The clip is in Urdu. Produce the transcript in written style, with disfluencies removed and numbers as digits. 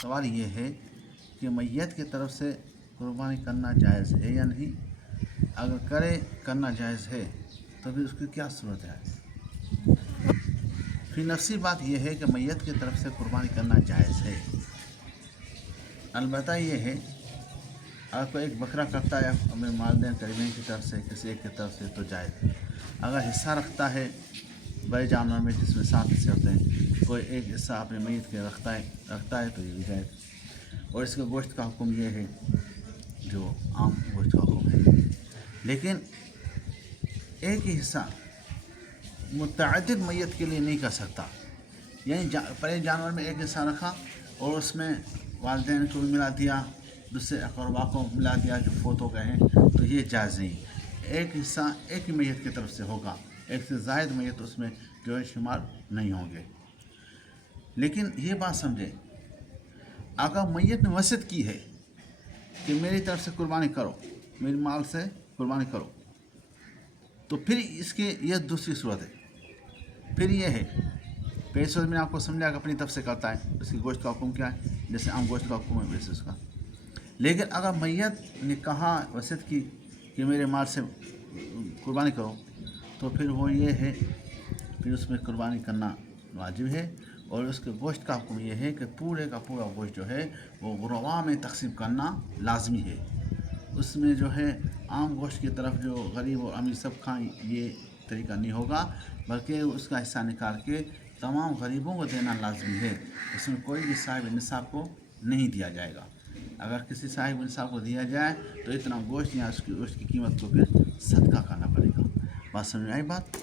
سوال یہ ہے کہ میت کی طرف سے قربانی کرنا جائز ہے یا نہیں؟ اگر کرنا جائز ہے تو پھر اس کی کیا صورت ہے؟ فی نفسی بات یہ ہے کہ میت کی طرف سے قربانی کرنا جائز ہے، البتہ یہ ہے اگر کوئی ایک بکرا کرتا ہے اپنے والدین قریبین کی طرف سے کسی ایک کی طرف سے تو جائز ہے۔ اگر حصہ رکھتا ہے بڑے جانور میں جس میں 7 حصے ہوتے ہیں، کوئی ایک حصہ اپنے میت کے رکھتا ہے تو یہ بھی جائز۔ اور اس کے گوشت کا حکم یہ ہے جو عام گوشت کا حکم ہے، لیکن ایک ہی حصہ متعدد میت کے لیے نہیں کر سکتا، یعنی بڑے جانور میں ایک حصہ رکھا اور اس میں والدین کو بھی ملا دیا، دوسرے اقربا کو ملا دیا جو فوت ہو گئے ہیں، تو یہ جائز نہیں۔ ایک حصہ ایک ہی میت کی طرف سے ہوگا، ایک سے زائد میت اس میں جو ہے شمار نہیں ہوں گے۔ لیکن یہ بات سمجھے، اگر میت نے وصیت کی ہے کہ میری طرف سے قربانی کرو، میری مال سے قربانی کرو، تو پھر اس کی یہ دوسری صورت ہے۔ پھر یہ ہے پہلی صورت میں نے آپ کو سمجھا کہ اپنی طرف سے کرتا ہے، اس کی گوشت کا حکم کیا ہے، جیسے عام گوشت کا حکم ہے ویسے اس کا۔ لیکن اگر میت نے کہا وصیت کی کہ میرے مال سے قربانی کرو، تو پھر وہ یہ ہے پھر اس میں قربانی کرنا واجب ہے، اور اس کے گوشت کا حکم یہ ہے کہ پورے کا پورا گوشت جو ہے وہ غرباء میں تقسیم کرنا لازمی ہے۔ اس میں جو ہے عام گوشت کی طرف جو غریب اور امیر سب کھائیں یہ طریقہ نہیں ہوگا، بلکہ اس کا حصہ نکال کے تمام غریبوں کو دینا لازمی ہے۔ اس میں کوئی بھی صاحب نصاب کو نہیں دیا جائے گا۔ اگر کسی صاحب نصاب کو دیا جائے تو اتنا گوشت یا اس کی قیمت کو پھر صدقہ کرنا پڑے گا۔ بات سمجھ میں آئی بات؟